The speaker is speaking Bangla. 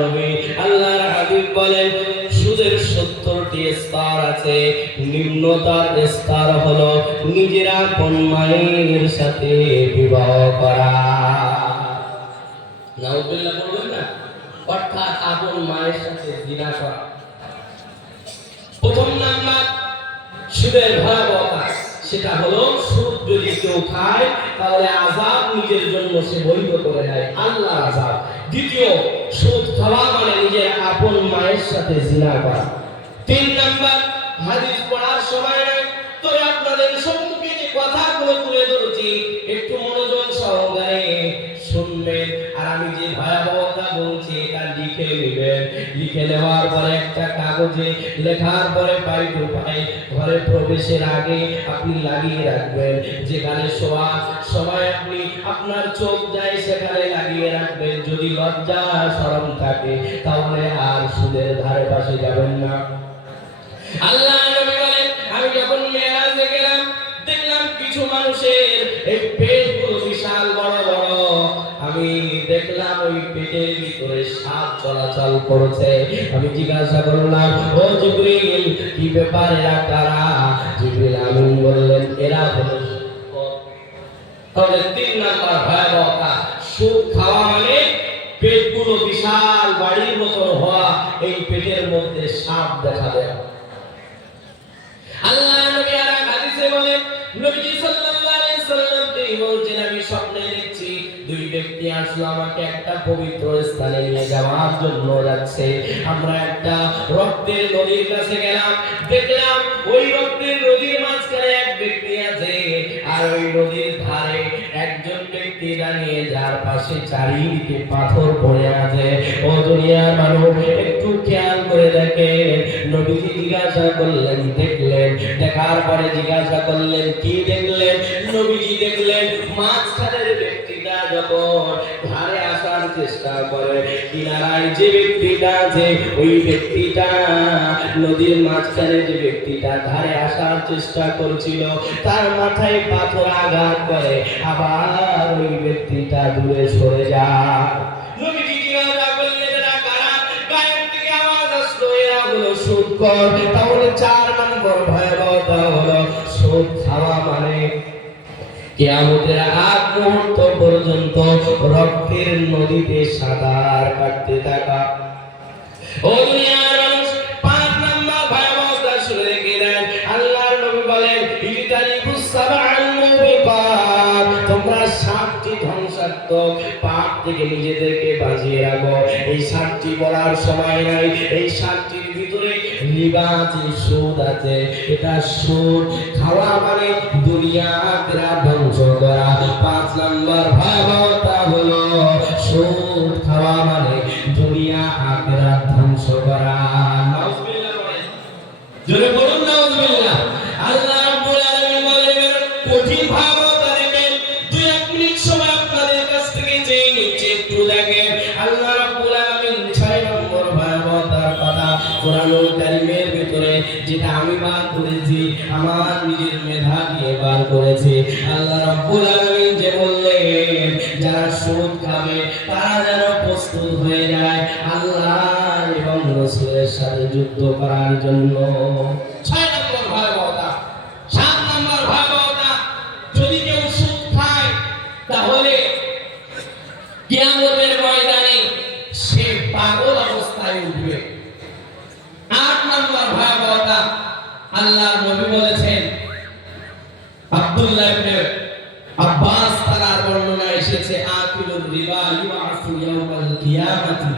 নবী আল্লাহর হাবিব বলেন, সুদের সত্তরটি স্তর আছে। নিম্নতার স্তর হলো নিজের আপন মায়ের সাথে বিবাহ করা। নাউজুবিল্লাহ বলবেন অর্থাৎ আপন মায়ের সাথে প্রথম নাম্বার, সুদের ভয়াবহতা সেটা হলো, সুদ যদি কেউ খায়, তাহলে আজাব নিজের জন্য সে বৈধ করে নেয়। আল্লাহ আজাব দ্বিতীয়, সুদ খাওয়া মানে নিজের আপন মায়ের সাথে জিনা করা। তিন নাম্বার, হাদিস পড়ার সময় নাই। আপনাদের সম্মুখে যে কথাগুলো তুলে ধরেছি, একটু মনোযোগ সহকারে শুনবেন। আর আমি যে ভয়াবহতা বলছি, এটা লিখে নেবেন। লিখে নেওয়ার পরে একটা কাগজে লেখার পরে পাই টু পাই ঘরে প্রবেশের আগে আপনি লাগিয়ে রাখবেন। যেখানে শোয়া, সময় আপনি আপনার চোখ যায় সেখানে লাগিয়ে রাখবেন। যদি লজ্জা শরম থাকে, তাহলে আর সুদের ধারে পাশে যাবেন না। আল্লাহ আমি যখন মেরাজে গেলাম, দেখলাম কিছু মানুষের এই বড় আমি দেখলাম ওই পেটের ভিতরে সাপ চলাচল করছে। আমি জিজ্ঞাসা করলাম, ও জিবরিল, কি ব্যাপার এরা কারা জিবরিল আমিন বললেন, এরা হলো। তাহলে তিন নাম্বার ভয়াবহতা। সুদ খাওয়া মানে পেটগুলো বিশাল বাড়ির মতন হওয়া, এই পেটের মধ্যে সাপ দেখা দেয়। আল্লাহ নবী আর হাদিসে বলেন, নবীজি সাল্লাল্লাহু সাল্লাম তিনি বলছেন আমি স্বপ্নে দেখছি। দুই ব্যক্তি আসলো আমাকে একটা পবিত্র স্থানে নিয়ে যাওয়ার জন্য যাচ্ছে। আমরা একটা রক্তের নদীর কাছে গেলাম। দেখলাম ওই রক্তের নদীর মাঝখানে এক ব্যক্তি আছে। আর ওই নদীর ধারে একজন ব্যক্তি দাঁড়িয়ে যার পাশে চারিদিকে পাথর পড়ে আছে। ও দুনিয়ার মানুষ, একটু খেয়াল করে দেখে নবীজি জিজ্ঞাসা করলেন, দেখলেন। দেখার পরে জিজ্ঞাসা করলেন, কি দেখলেন? নবীজি দেখলেন, মাঝখানের ব্যক্তিটা যখন ধারে আসার চেষ্টা করে, কিনারায় যে ব্যক্তিটা আছে, ওই ব্যক্তিটা নদীর মাঝখানে যে ব্যক্তিটা ধারে আসার চেষ্টা তার মাথায় পাথর আঘাত করে, আবার ওই ব্যক্তিটা দূরে সরে যায়। নবীজি জিজ্ঞাসা করলেন এরা কেয়ামতের আগ মুহূর্ত পর্যন্ত রক্তের নদীতে সাঁতার কাটতে থাকা। ও দুনিয়ার মানুষ, পাঁচ শুনে রেখে দেন। আল্লাহর নবী বলেন মুবিকাত তোমরা সাতটি ধ্বংসাত্মক পাপ থেকে নিজেদেরকে বাঁচিয়ে রাখো। এই সাতটি বলার সময় নাই। এই ভিতরে রিবা সুদ আছে এটা সুদ খাওয়া মানে দুনিয়া আখরা ধ্বংস করা। পাঁচ নাম্বার ভয়াবহতা হলো সুদ খাওয়া মানে দুনিয়া আখরা ধ্বংস করা। জোরে বলুন আল্লাহ রাব্বুল যেটা আমি বার করেছি, আমার নিজের মেধা দিয়ে বার করেছি। আল্লাহ রাব্বুল আলামিন যে বললেন, যারা সুদ খাবে, তারা যেন প্রস্তুত হয়ে যায় আল্লাহ এবং রাসূলের সাথে যুদ্ধ করার জন্য। কিয়ামতের ময়দানে সে পাগল অবস্থায় উঠবে আট নম্বর ভয়াবহতা আল্লাহ নবী বলেছেন আব্দুল্লাহ ইবনে আব্বাস তার বর্ণনা এসেছে আকিলুর রিবা ইউআফু ইয়াউমাল কিয়ামাতি।